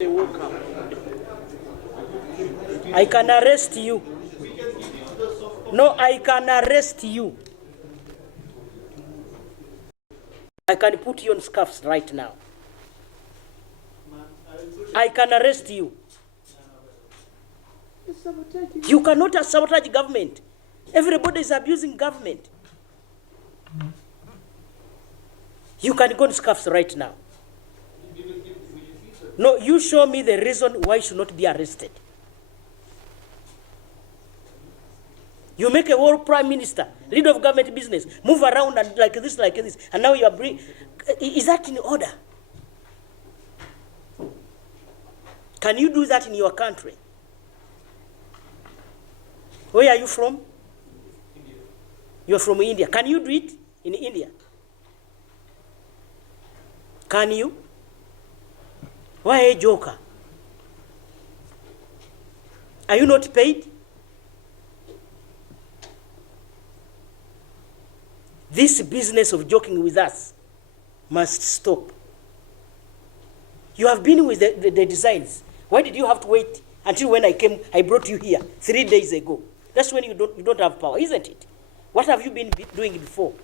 I can arrest you. No, I can arrest you. I can put you on scuffs right now. I can arrest you. You cannot sabotage government. Everybody is abusing government. You can go on scuffs right now. No, you show me the reason why you should not be arrested. You make a world prime minister, leader of government business, move around and like this, and now you are bringing. Is that in order? Can you do that in your country? Where are you from? India. You are from India. Can you do it in India? Can you? Why a joker? Are you not paid? This business of joking with us must stop. You have been with the designs. Why did you have to wait until when I came, I brought you here 3 days ago? That's when you don't have power, isn't it? What have you been doing before?